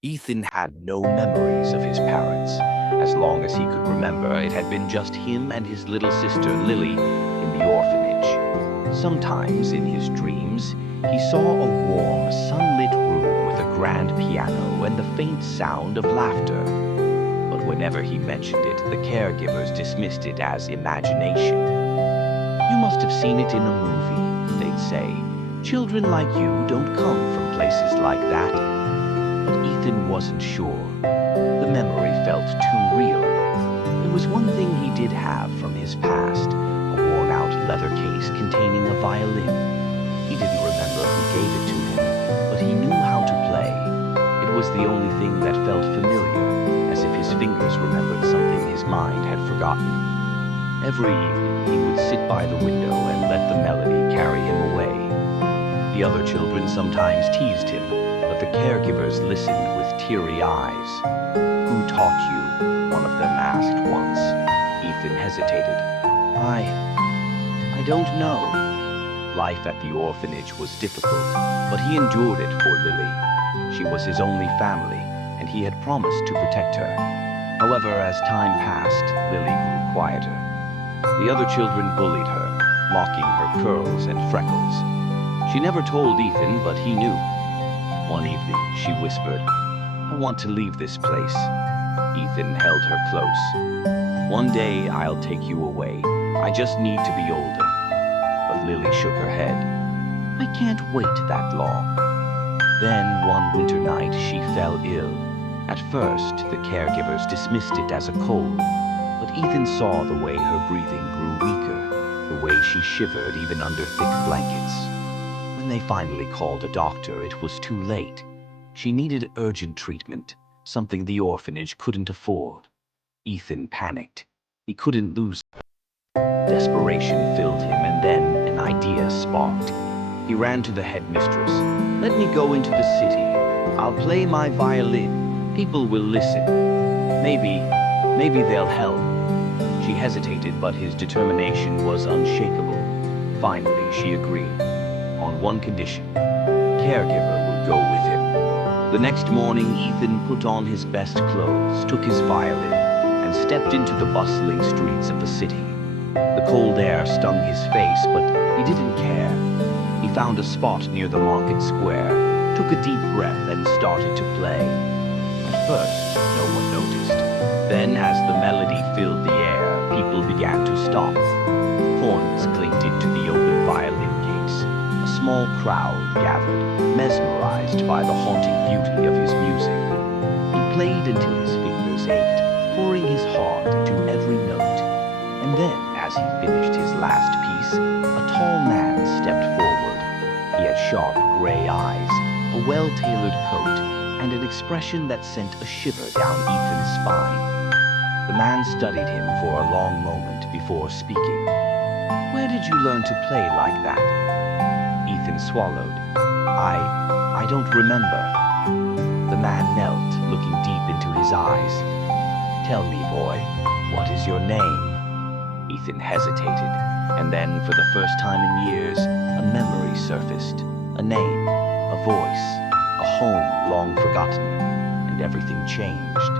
Ethan had no memories of his parents. As long as he could remember, it had been just him and his little sister Lily in the orphanage. Sometimes, in his dreams, he saw a warm, sunlit room with a grand piano and the faint sound of laughter. But whenever he mentioned it, the caregivers dismissed it as imagination. "You must have seen it in a movie," they'd say. "Children like you don't come from places like that." But Ethan wasn't sure. The memory felt too real. There was one thing he did have from his past, a worn-out leather case containing a violin. He didn't remember who gave it to him, but he knew how to play. It was the only thing that felt familiar, as if his fingers remembered something his mind had forgotten. Every evening, he would sit by the window and let the melody carry him away. The other children sometimes teased him, but the caregivers listened with teary eyes. "Who taught you?" one of them asked once. Ethan hesitated. I don't know." Life at the orphanage was difficult, but he endured it for Lily. She was his only family, and he had promised to protect her. However, as time passed, Lily grew quieter. The other children bullied her, mocking her curls and freckles. She never told Ethan, but he knew. One evening, she whispered, "I want to leave this place." Ethan held her close. "One day, I'll take you away. I just need to be older." But Lily shook her head. "I can't wait that long." Then, one winter night, she fell ill. At first, the caregivers dismissed it as a cold, but Ethan saw the way her breathing grew weaker, the way she shivered even under thick blankets. When they finally called a doctor, it was too late. She needed urgent treatment, something the orphanage couldn't afford. Ethan panicked. He couldn't lose her. Desperation filled him, and then an idea sparked. He ran to the headmistress. "Let me go into the city. I'll play my violin. People will listen. Maybe they'll help." She hesitated, but his determination was unshakable. Finally, she agreed. On one condition: caregiver would go with him. The next morning, Ethan put on his best clothes, took his violin, and stepped into the bustling streets of the city. The cold air stung his face, but he didn't care. He found a spot near the market square, took a deep breath, and started to play. At first, no one noticed. Then, as the melody filled the air, people began to stop. Horns clinked into the open violin case. A small crowd gathered, mesmerized by the haunting beauty of his music. He played until his fingers ached, pouring his heart into every note. And then, as he finished his last piece, a tall man stepped forward. He had sharp gray eyes, a well-tailored coat, and an expression that sent a shiver down Ethan's spine. The man studied him for a long moment before speaking. "Where did you learn to play like that?" Ethan swallowed. I don't remember." The man knelt, looking deep into his eyes. "Tell me, boy, what is your name?" Ethan hesitated, and then, for the first time in years, a memory surfaced. A name, a voice, a home long forgotten, and everything changed.